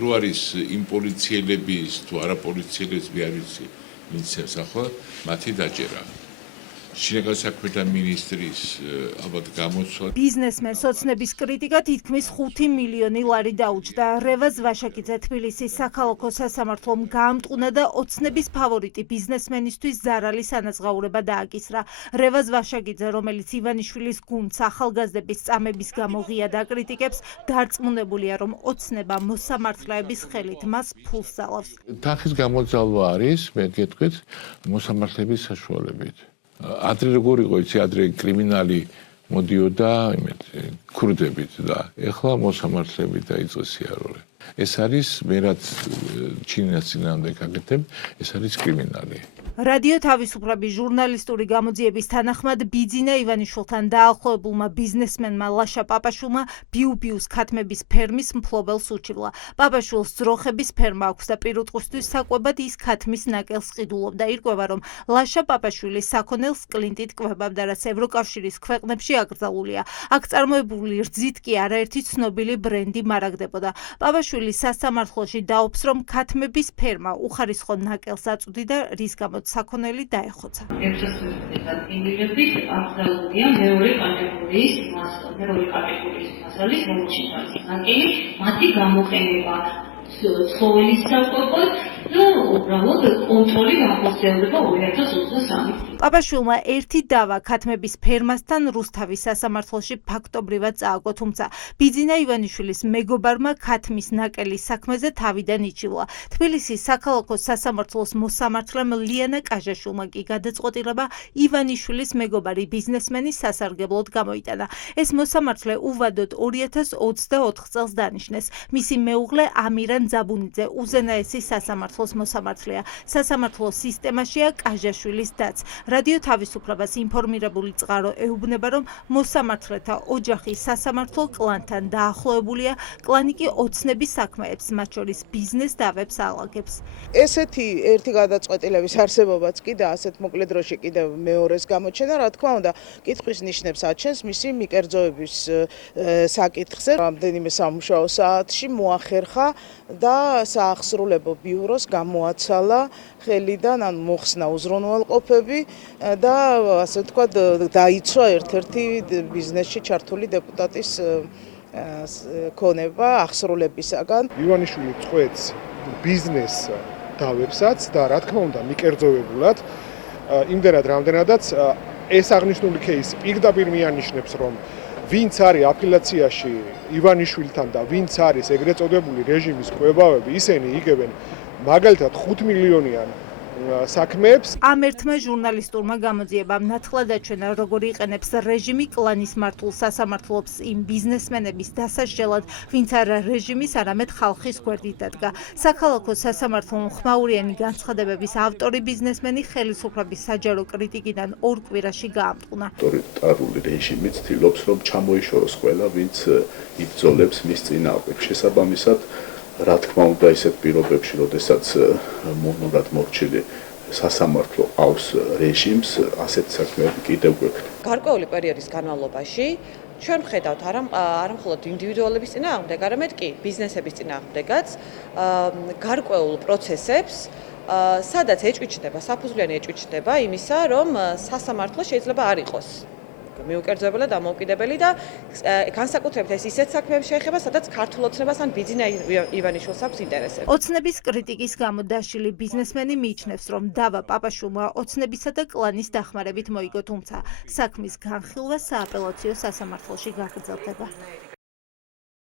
რო არის იმ პოლიციელების თუ არაპოლიციელების მე არ ვიცი მიცემს ახლა მათი დაჭერა. შინაგან საქმეთა მინისტრის ალბათ გამოცვალ ბიზნესმენს ოცნების კრიტიკა თითქმის 5 მილიონი ლარი დაუჯდა. რევაზ ვაშაკიძე თბილისის საქალაქო სასამართლომ გაამტყუნა და ოცნების ფავორიტი ბიზნესმენისთვის ზარალის ანაზღაურება დააკისრა. რევაზ ვაშაკიძე, რომელიც ივანიშვილის გუნდს ახალგაზრდების წამების გამო ღია დაკრიტიკებს, დარწმუნებულია, რომ ოცნება მოსამართლეების ხელით მას ფულს ძალავს. თანხის გამოძალვა არის, მე გეტყვით, მოსამართლეების საშუალებით. ადრე როგორ იყო იცი, ადრე კრიმინალი მოდიოდა ქურდებით და ეხლა მოსამართლეები დაიწყეს სიარული. ეს არის მე რაც ჩინეთს წინააღმდეგ გაკეთებ, ეს არის კრიმინალი. რადიო თავისუფლების ჟურნალისტური გამოძიების თანახმად ბიძინა ივანიშვილთან დაახლოებულმა ბიზნესმენმა ლაშა პაპაშვილმა ბიუბიუს ქათმების ფერმის მფლობელს უჩივლა. პაპაშვილს ძროხების ფერმა აქვს და პირუტყვისთვის საკვებად ის ქათმის ნაკელს ყიდულობდა. ირკვევა, რომ ლაშა პაპაშვილი საქონელს კლინტით კვებავდა, რაც ევროკავშირის ქვეყნებში აკრძალულია. აქ წარმოებული რძით კი არაერთი ცნობილი ბრენდი მარაგდებოდა. პაპაშვილი სასამართლოში დაობს, რომ ქათმების ფერმა უხარისხო ნაკელს აწვდიდა, რის გამოც საქონელი დაეხოცა. ინდივიდებით აკრძალულია მეორე კატეგორიის მასალის, რომელშიც არის ნაკელი, მათი გამოყენება ცხოველის საკვებად და უბრალოდ კონტროლი განხორციელდება 2023 პაპაშვილმა ერთი დავა ქათმების ფერმასთან რუსთავის სასამართლოში ფაქტობრივად წააგო, თუმცა ბიძინა ივანიშვილის მეგობარმა ქათმის ნაკელის საქმეზე თავიდან იჩივლა. თბილისის საქალაქო სასამართლოს მოსამართლემ ლიანა კაჟაშვილმა კი გადაწყვეტილება ივანიშვილის მეგობარი ბიზნესმენის სასარგებლოდ გამოიტანა. ეს მოსამართლე უვადოდ 2024 წელს დანიშნეს. მისი მეუღლე ამირან ძაბუნიძე უზენაესი სასამართლოს მოსამართლეა. სასამართლოს სისტემაშია კაჟაშვილის დაც. რადიო თავისუფლებას ინფორმირებული წყარო ეუბნება, რომ მოსამართლეთა ოჯახი სასამართლო კლანთან დაახლოებულია, კლანი კი ოცნების საქმეებს, მათ შორის ბიზნეს დავებს ალაგებს. ესეთი ერთი გადაწყვეტილების არსებობაც კი და ასეთ მოკლე დროში კიდევ მეორეს გამოჩენა, რა თქმა უნდა, კითხვის ნიშნებს აჩენს მისი მიკერძოების საკითხზე. რამდენიმე სამუშაო საათში მოახერხა და საახსრულებო ბიუროს გამოაცალა ხელიდან, ან მოხსნა უზრუნველყოფები და ასე ვთქვათ, დაიცვა ერთ-ერთი ბიზნესში ჩართული დეპუტატის ქონება ახსრულებისაგან. ივანიშვილი წყვეტს ბიზნეს დავებსაც და რა თქმა უნდა მიკერძოვებულად იმდენად რამდენადაც ეს აღნიშნული кейსი პირდაპირ მიანიშნებს, რომ ვინც არის აფილაციაში ივანიშვილთან და ვინც არის ეგრეთ წოდებული რეჟიმის კვებავები, ისინი იგებენ მაგალითად 5 მილიონიან საქმეებს. ამ ერთმა ჟურნალისტურმა გამოძიებამ ნათლად აჩვენა, როგორ იყენებს რეჟიმი კლანის მართულ სასამართლოს იმ ბიზნესმენების დასაშლელად, ვინც არა რეჟიმის, არამედ ხალხის გვერდით დადგა. საქალაქო სასამართლომ ხმაურიანი განცხადებების ავტორი ბიზნესმენი ხელისუფლების საჯარო კრიტიკიდან 2 კვირაში გაამტყუნა. ავტორიტარული რეჟიმი ცდილობს, რომ ჩამოიშოროს ყველა, ვინც იბრძოლებს მის წინააღმდეგ. შესაბამისად, რა თქმა უნდა, ისეთ პირობებში, როდესაც მონურად მორჩილი სასამართლო ყავს რეჟიმს, ასეთ საქმეები კიდევ გვექნება. გარკვეული პერიოდის განმავლობაში ჩვენ ვხედავთ არა მხოლოდ ინდივიდუალების წინააღმდეგ, არამედ კი ბიზნესების წინააღმდეგაც გარკვეულ პროცესებს, სადაც ეჭვიჩნდება, საფუძვლიანი ეჭვიჩნდება იმისა, რომ სასამართლო შეიძლება არ იყოს მიუკერძოებელი და დამოუკიდებელი და განსაკუთრებით ეს ისეთ საქმეებს შეეხება, სადაც ქართულ ოცნებას ან ბიძინა ივანიშვილს აქვს ინტერესები. ოცნების კრიტიკის გამო დაშლილი ბიზნესმენი მიიჩნევს, რომ დავა პაპაშვილმა ოცნებისა და კლანის დახმარებით მოიგო, თუმცა საქმის განხილვა სააპელაციო სასამართლოში გაგრძელდება.